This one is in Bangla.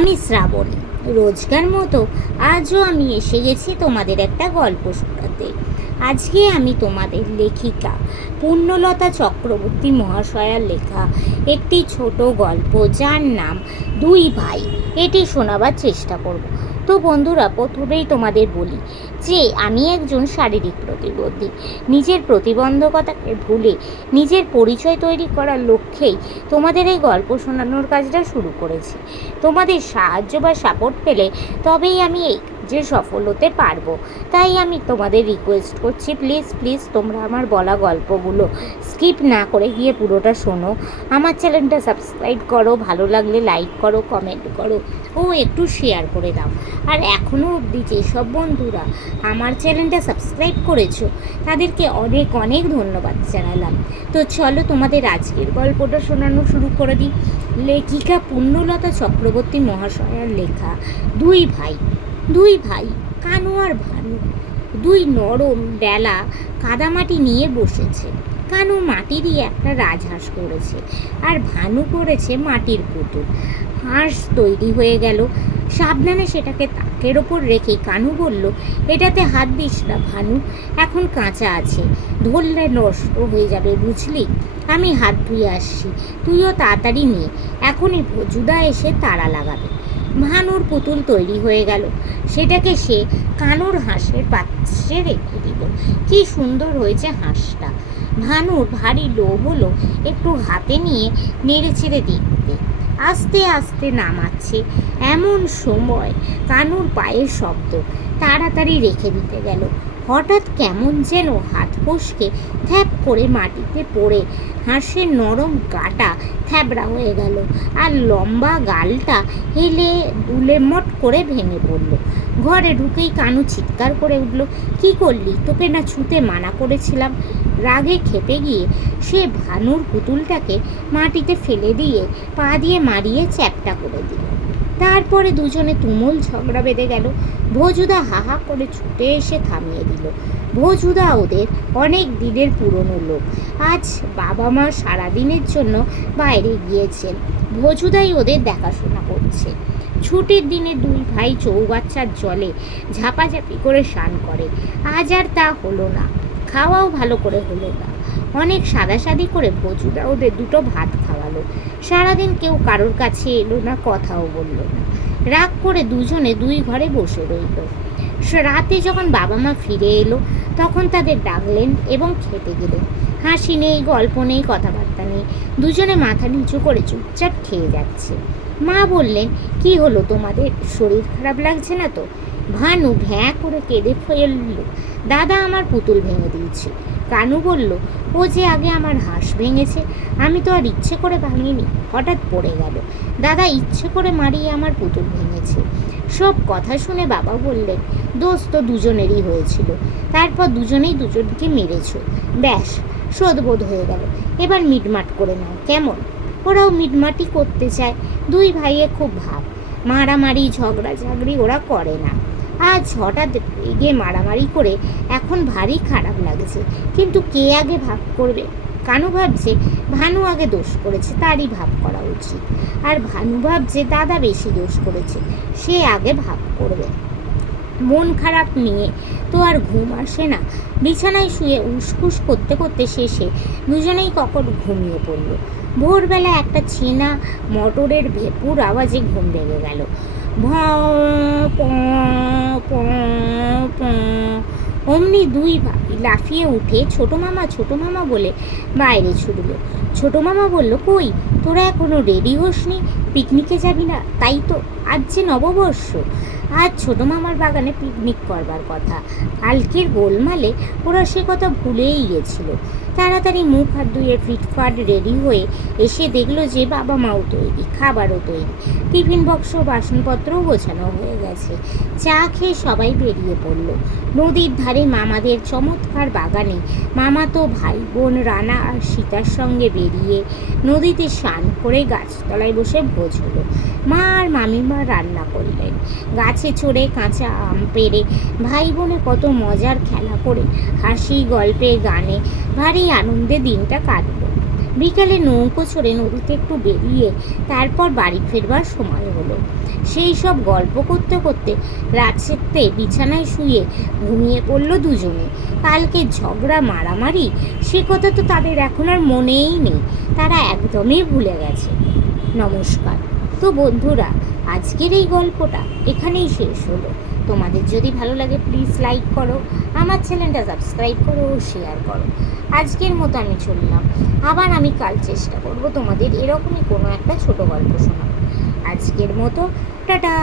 আমি শ্রাবণী। রোজকার মতো আজও আমি এসে গেছি তোমাদের একটা গল্প শোনাতে। আজকে আমি তোমাদের লেখিকা পূর্ণলতা চক্রবর্তী মহাশয়ার লেখা একটি ছোট গল্প যার নাম দুই ভাই। এটি শোনাবার চেষ্টা করব। তো বন্ধুরা প্রথমেই তোমাদের বলি যে আমি একজন শারীরিক প্রতিবন্ধী। নিজের প্রতিবন্ধকতাকে ভুলে নিজের পরিচয় তৈরি করার লক্ষ্যেই তোমাদের এই গল্প শোনানোর কাজটা শুরু করেছি। তোমাদের সাহায্য বা সাপোর্ট পেলে তবেই আমি এই যে সফল হতে পারব। তাই আমি তোমাদের রিকোয়েস্ট করছি প্লিজ প্লিজ তোমরা আমার বলা গল্পগুলো স্কিপ না করে গিয়ে পুরোটা শোনো। আমার চ্যানেলটা সাবস্ক্রাইব করো, ভালো লাগলে লাইক করো কমেন্ট করো ও একটু শেয়ার করে দাও। আর এখনও অবধি যেসব বন্ধুরা আমার চ্যানেলটা সাবস্ক্রাইব করেছ, তাদেরকে অনেক অনেক ধন্যবাদ জানালাম। তো চলো তোমাদের আজকের গল্পটা শোনানো শুরু করে দিই। লেখিকা পুণ্যলতা চক্রবর্তী মহাশয়ার লেখা, দুই ভাই। দুই ভাই, কানু আর ভানু। দুই নরম বেলা কাদামাটি নিয়ে বসেছে। কানু মাটি দিয়ে একটা রাজহাঁস করেছে আর ভানু করেছে মাটির পুতুল। হাঁস তৈরি হয়ে গেল। সাবধানে সেটাকে তাকের ওপর রেখে কানু বলল, এটাতে হাত দিস না ভানু, এখন কাঁচা আছে। ধরলে নষ্ট হয়ে যাবে, বুঝলি? আমি হাত ধুয়ে আসছি। তুইও তাড়াতাড়ি নে। এখনই ভজুদা এসে তাড়া লাগাবে। ভানুর পুতুল তৈরি হয়ে গেল। সেটাকে সে কানুর হাঁসের পাত্রে রেখে দিল। কি সুন্দর হয়েছে হাঁসটা। ভানুর ভারী লোভ হলো একটু হাতে নিয়ে নেড়ে ছেড়ে দেখতে। আস্তে আস্তে নামাচ্ছে। এমন সময় কানুর পায়ের শব্দ তাড়াতাড়ি রেখে দিতে গেল। হঠাৎ কেমন যেন হাত ফসকে থ্যাপ করে মাটিতে পড়ে। হাঁসের নরম গাটা থ্যাবড়া হয়ে গেল আর লম্বা গালটা হেলে উলেমট করে ভেঙে পড়ল। ঘরে ঢুকেই কানু চিৎকার করে উঠল, কি করলি? তোকে না ছুতে মানা করেছিলাম। রাগে খেপে গিয়ে সে ভানুর পুতুলটাকে মাটিতে ফেলে দিয়ে পা দিয়ে মারিয়ে চ্যাপটা করে দিল। তারপরে দুজনে তুমুল ঝগড়া বেঁধে গেল। ভোজুদা হাহা করে ছুটে এসে থামিয়ে দিল। ভোজুদা ওদের অনেক দিনের পুরনো লোক। আজ বাবা মা সারাদিনের জন্য বাইরে গিয়েছেন। ভোজুদাই ওদের দেখাশোনা করছে। ছুটির দিনে দুই ভাই চৌবাচ্চার জলে ঝাপাঝাপি করে স্নান করে। আজ আর তা হলো না। খাওয়াও ভালো করে হলো না। অনেক সাদাসাদি করে ভোজুদা ওদের দুটো ভাত খাওয়ালো। সারাদিন কেউ কারোর কাছে এলো না, কথাও বলল না। রাগ করে দুজনে দুই ঘরে বসে রইল। রাতে যখন বাবা মা ফিরে এলো, তখন তাদের ডাকলেন এবং খেতে গেলেন হাসি নেই, গল্প নেই, কথাবার্তা নেই। দুজনে মাথা নিচু করে চুপচাপ খেয়ে যাচ্ছে। মা বললেন, কি হলো তোমাদের? শরীর খারাপ লাগছে না তো? ভানু ভ্যাঁ করে কেঁদে ফেলল। দাদা আমার পুতুল ভেঙে দিয়েছে। কানু বলল, ও যে আগে আমার হাঁস ভেঙেছে, আমি তো আর ইচ্ছে করে ভাঙিনি, হঠাৎ পড়ে গেল। দাদা ইচ্ছে করে মারিয়ে আমার পুতুল ভেঙেছে। সব কথা শুনে বাবা বললেন, দোষ তো দুজনেরই হয়েছিল। তারপর দুজনেই দুজনকে মেরেছ। ব্যাস, শোধবোধ হয়ে গেল। এবার মিটমাট করে নাও, কেমন? ওরাও মিটমাটি করতে চায়। দুই ভাইয়ে খুব ভাব। মারামারি ঝগড়া ঝাগড়ি ওরা করে না। আজ হঠাৎ রেগে মারামারি করে এখন ভারী খারাপ লাগছে। কিন্তু কে আগে ভাব করবে? কানু ভাবছে, ভানু আগে দোষ করেছে, তারই ভাব করা উচিত। আর ভানু ভাবছে, দাদা বেশি দোষ করেছে, সে আগে ভাব করবে। মন খারাপ নিয়ে তো আর ঘুম আসে না। বিছানায় শুয়ে উসকুস করতে করতে শেষে দুজনেই কখন ঘুমিয়ে পড়ল। ভোরবেলা একটা চেনা মটরের ভেপুর আওয়াজে ঘুম ভেঙে গেল। অমনি দুই ভাই লাফিয়ে উঠে ছোটো মামা ছোটো মামা বলে বাইরে ছুটল। ছোটো মামা বলল, কই, তোরা এখনও রেডি হোসনি? পিকনিকে যাবি না? তাই তো, আজ যে নববর্ষ। আজ ছোটো মামার বাগানে পিকনিক করবার কথা। কালকের গোলমালে ওরা সে কথা ভুলেই গেছিল। তাড়াতাড়ি মুখ হাত ধুয়ে ফিটফাট রেডি হয়ে এসে দেখল যে বাবা মাও তৈরি, খাবারও তৈরি। টিফিন বক্স বাসনপত্রও গোছানো হয়ে গেছে। চা খেয়ে সবাই বেরিয়ে পড়ল। নদীর ধারে মামাদের চমৎকার বাগানে মামা তো ভাই বোন রানা আর সীতার সঙ্গে বেরিয়ে নদীতে স্নান করে গাছতলায় বসে ভোজ হলো। মা আর মামিমা রান্না করলেন। গাছে চড়ে কাঁচা আম পেড়ে ভাই বোনে কত মজার খেলা করে, হাসি গল্পে গানে, ভারী আনন্দে দিনটা কাটলো। বিকালে নৌকো চড়ে নদীতে একটু বেরিয়ে তারপর বাড়ি ফেরবার সময় হলো। সেই সব গল্প করতে করতে রাত্রিতে বিছানায় শুয়ে ঘুমিয়ে পড়ল দুজনে। কালকে ঝগড়া, মারামারি, সে কথা তো তাদের এখন আর মনেই নেই। তারা একদমই ভুলে গেছে। নমস্কার। তো বন্ধুরা আজকের এই গল্পটা এখানেই শেষ হলো। তোমাদের যদি ভালো লাগে প্লিজ লাইক করো, আমার চ্যানেলটা সাবস্ক্রাইব করো ও শেয়ার করো। আজকের মতো আমি চললাম। আবার আমি কাল চেষ্টা করব তোমাদের এরকমই কোনো একটা ছোট গল্প শোনাবো আজকের মতো, টাটা!